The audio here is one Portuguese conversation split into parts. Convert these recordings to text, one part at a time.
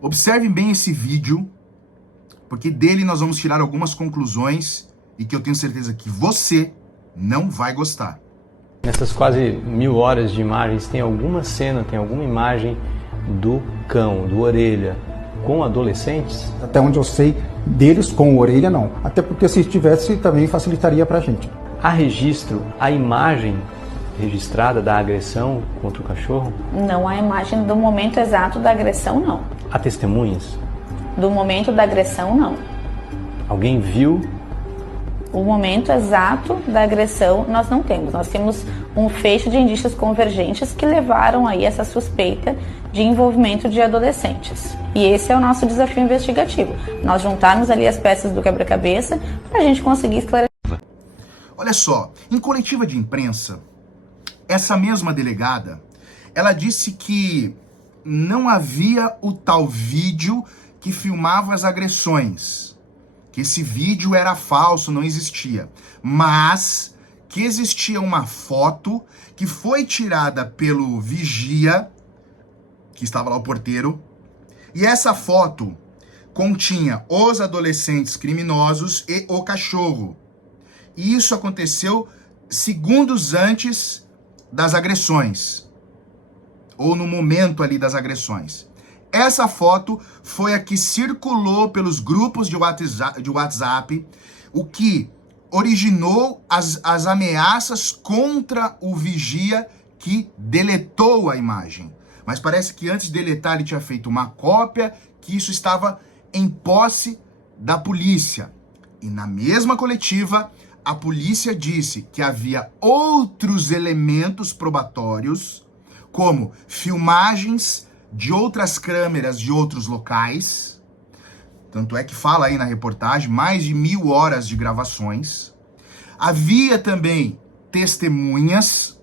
Observem bem esse vídeo, porque dele nós vamos tirar algumas conclusões e que eu tenho certeza que você não vai gostar. Nessas quase 1000 horas de imagens, tem alguma cena, tem alguma imagem do cão, do Orelha, com adolescentes? Até onde eu sei, deles com o Orelha não. Até porque se tivesse também facilitaria pra gente. Há registro, a imagem registrada da agressão contra o cachorro? Não há imagem do momento exato da agressão, não. Há testemunhas? Do momento da agressão, não. Alguém viu? O momento exato da agressão nós não temos. Nós temos um feixe de indícios convergentes que levaram aí essa suspeita de envolvimento de adolescentes. E esse é o nosso desafio investigativo. Nós juntarmos ali as peças do quebra-cabeça para a gente conseguir esclarecer. Olha só, em coletiva de imprensa, essa mesma delegada, ela disse que não havia o tal vídeo que filmava as agressões, que esse vídeo era falso, não existia, mas que existia uma foto que foi tirada pelo vigia, que estava lá o porteiro, e essa foto continha os adolescentes criminosos e o cachorro. E isso aconteceu segundos antes das agressões, ou no momento ali das agressões. Essa foto foi a que circulou pelos grupos de WhatsApp, o que originou as ameaças contra o vigia que deletou a imagem. Mas parece que antes de deletar ele tinha feito uma cópia, que isso estava em posse da polícia. E na mesma coletiva, a polícia disse que havia outros elementos probatórios, como filmagens de outras câmeras de outros locais. Tanto é que fala aí na reportagem, mais de 1000 horas de gravações. Havia também testemunhas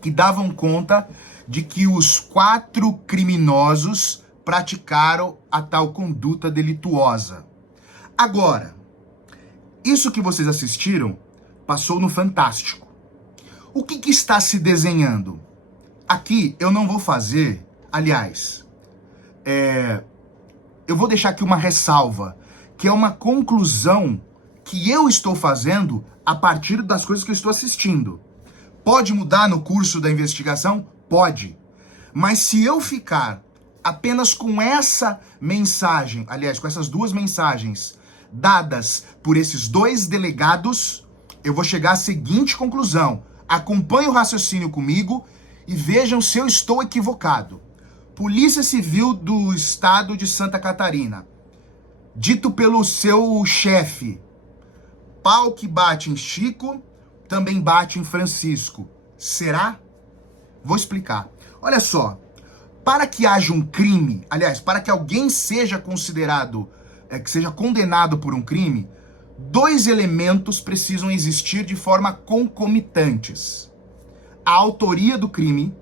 que davam conta de que os 4 criminosos praticaram a tal conduta delituosa. Agora, isso que vocês assistiram passou no Fantástico. O que está se desenhando? Aqui eu não vou fazer, aliás, eu vou deixar aqui uma ressalva, que é uma conclusão que eu estou fazendo a partir das coisas que eu estou assistindo. Pode mudar no curso da investigação? Pode. Mas se eu ficar apenas com essa mensagem, aliás, com essas 2 mensagens dadas por esses 2 delegados, eu vou chegar à seguinte conclusão. Acompanhe o raciocínio comigo e vejam se eu estou equivocado. Polícia Civil do Estado de Santa Catarina, dito pelo seu chefe, pau que bate em Chico, também bate em Francisco. Será? Vou explicar. Olha só, para que haja um crime, aliás, para que alguém seja considerado, que seja condenado por um crime, 2 elementos precisam existir de forma concomitantes: a autoria do crime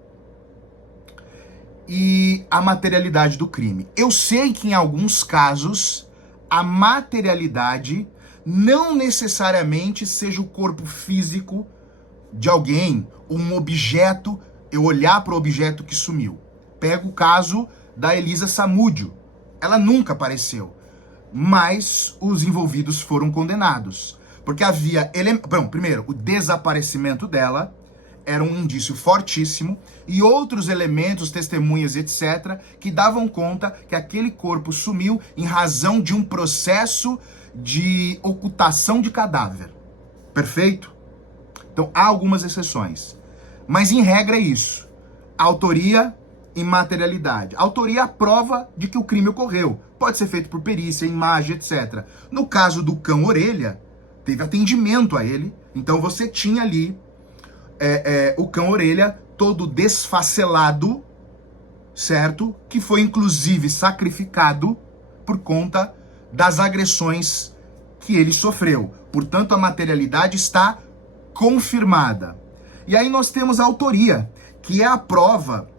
e a materialidade do crime. Eu sei que em alguns casos a materialidade não necessariamente seja o corpo físico de alguém, um objeto, eu olhar para o objeto que sumiu. Pega o caso da Elisa Samúdio. Ela nunca apareceu, mas os envolvidos foram condenados. Porque havia... primeiro, o desaparecimento dela era um indício fortíssimo, e outros elementos, testemunhas, etc., que davam conta que aquele corpo sumiu em razão de um processo de ocultação de cadáver. Perfeito? Então, há algumas exceções. Mas, em regra, é isso. Autoria e materialidade. Autoria é a prova de que o crime ocorreu. Pode ser feito por perícia, imagem, etc. No caso do cão Orelha, teve atendimento a ele. Então, você tinha ali o cão Orelha todo desfacelado, certo? Que foi, inclusive, sacrificado por conta das agressões que ele sofreu. Portanto, a materialidade está confirmada. E aí nós temos a autoria, que é a prova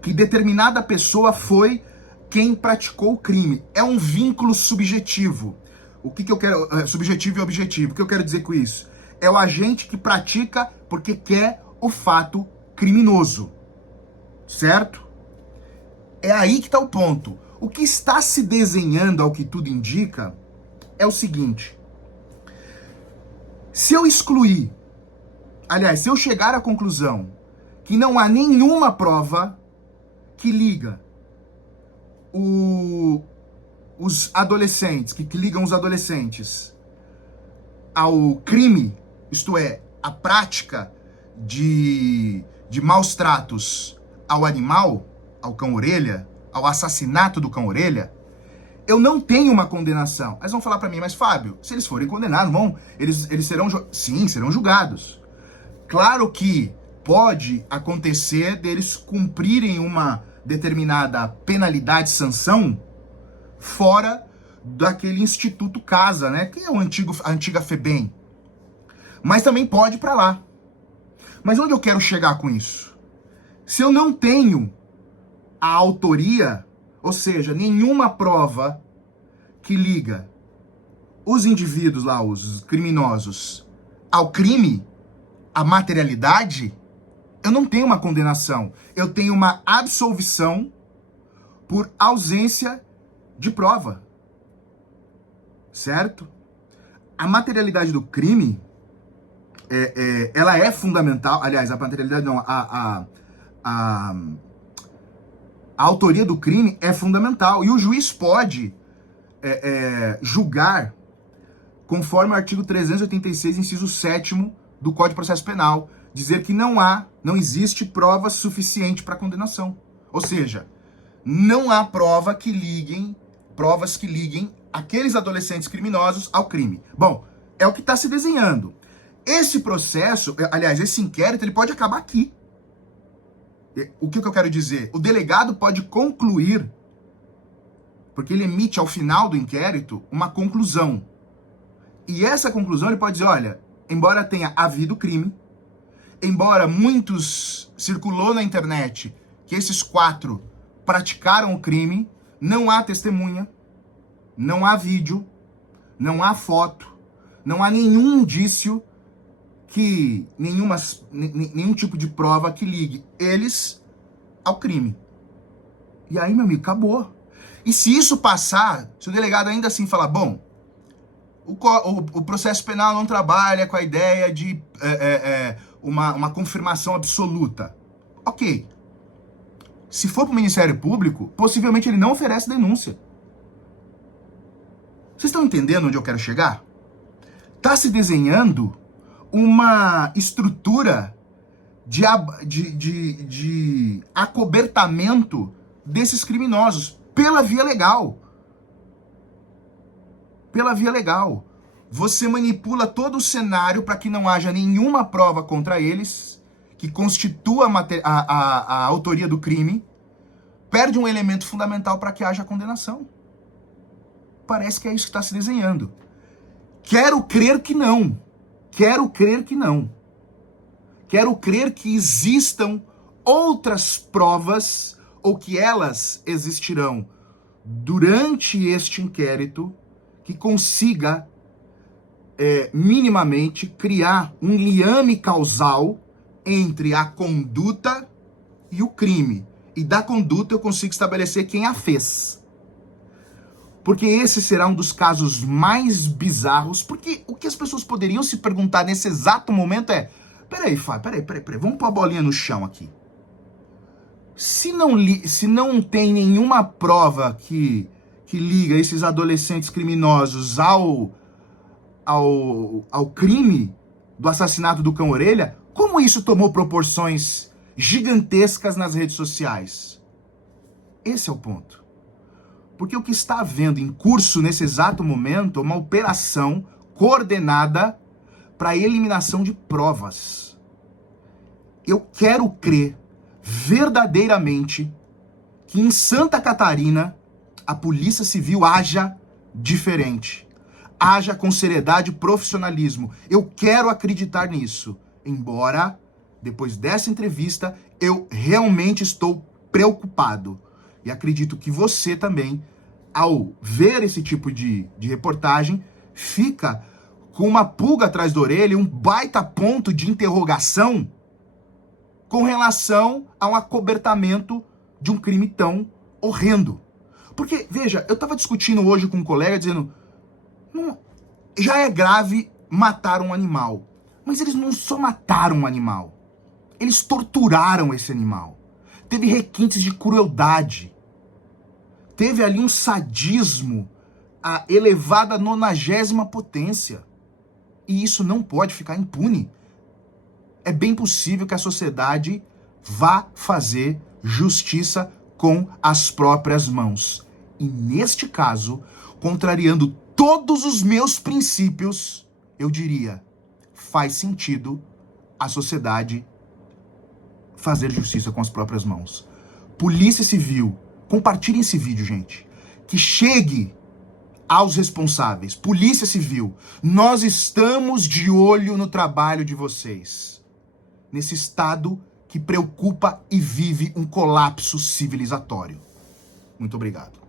que determinada pessoa foi quem praticou o crime. É um vínculo subjetivo. O que eu quero... subjetivo e objetivo. O que eu quero dizer com isso? É o agente que pratica porque quer o fato criminoso. Certo? É aí que está o ponto. O que está se desenhando, ao que tudo indica, é o seguinte. Se eu excluir, aliás, se eu chegar à conclusão que não há nenhuma prova que liga os adolescentes, que ligam os adolescentes ao crime, isto é, a prática de maus tratos ao animal, ao cão-orelha, ao assassinato do cão-orelha, eu não tenho uma condenação. Eles vão falar para mim, mas Fábio, se eles forem condenados, eles serão, sim, serão julgados. Claro que pode acontecer deles cumprirem uma determinada penalidade, sanção, fora daquele Instituto Casa, né, que é a antiga FEBEM. Mas também pode ir para lá. Mas onde eu quero chegar com isso? Se eu não tenho a autoria, ou seja, nenhuma prova que liga os indivíduos lá, os criminosos, ao crime, à materialidade, eu não tenho uma condenação. Eu tenho uma absolvição por ausência de prova. Certo? A materialidade do crime, ela é fundamental. Aliás, a materialidade não, a autoria do crime é fundamental. E o juiz pode julgar conforme o artigo 386, inciso 7º do Código de Processo Penal, dizer que não existe prova suficiente para condenação. Ou seja, não há provas que liguem aqueles adolescentes criminosos ao crime. Bom, é o que está se desenhando. Esse processo, aliás, esse inquérito, ele pode acabar aqui. O que eu quero dizer? O delegado pode concluir, porque ele emite ao final do inquérito uma conclusão. E essa conclusão ele pode dizer, olha, embora tenha havido crime, embora circulou na internet que esses 4 praticaram o crime, não há testemunha, não há vídeo, não há foto, não há nenhum indício nenhum tipo de prova que ligue eles ao crime. E aí, meu amigo, acabou. E se isso passar, se o delegado ainda assim falar, bom, o processo penal não trabalha com a ideia de uma confirmação absoluta. Ok. Se for para o Ministério Público, possivelmente ele não oferece denúncia. Vocês estão entendendo onde eu quero chegar? Está se desenhando uma estrutura de acobertamento desses criminosos pela via legal. Pela via legal. Você manipula todo o cenário para que não haja nenhuma prova contra eles, que constitua a autoria do crime, perde um elemento fundamental para que haja condenação. Parece que é isso que está se desenhando. Quero crer que não. Quero crer que não. Quero crer que existam outras provas, ou que elas existirão durante este inquérito, que consiga minimamente criar um liame causal entre a conduta e o crime. E da conduta eu consigo estabelecer quem a fez. Porque esse será um dos casos mais bizarros, porque o que as pessoas poderiam se perguntar nesse exato momento é, peraí, Fábio, peraí, vamos pôr a bolinha no chão aqui. Se não tem nenhuma prova que liga esses adolescentes criminosos ao crime do assassinato do cão-orelha, como isso tomou proporções gigantescas nas redes sociais? Esse é o ponto. Porque o que está havendo em curso nesse exato momento é uma operação coordenada para a eliminação de provas. Eu quero crer verdadeiramente que em Santa Catarina a Polícia Civil haja diferente. Haja com seriedade e profissionalismo. Eu quero acreditar nisso. Embora, depois dessa entrevista, eu realmente estou preocupado. E acredito que você também, ao ver esse tipo de reportagem, fica com uma pulga atrás da orelha, um baita ponto de interrogação com relação a um acobertamento de um crime tão horrendo. Porque, veja, eu tava discutindo hoje com um colega dizendo, não, já é grave matar um animal. Mas eles não só mataram um animal, eles torturaram esse animal. Teve requintes de crueldade. Teve ali um sadismo a elevada 90ª potência. E isso não pode ficar impune. É bem possível que a sociedade vá fazer justiça com as próprias mãos. E neste caso, contrariando todos os meus princípios, eu diria, faz sentido a sociedade fazer justiça com as próprias mãos. Polícia Civil, compartilhem esse vídeo, gente. Que chegue aos responsáveis. Polícia Civil, nós estamos de olho no trabalho de vocês. Nesse estado que preocupa e vive um colapso civilizatório. Muito obrigado.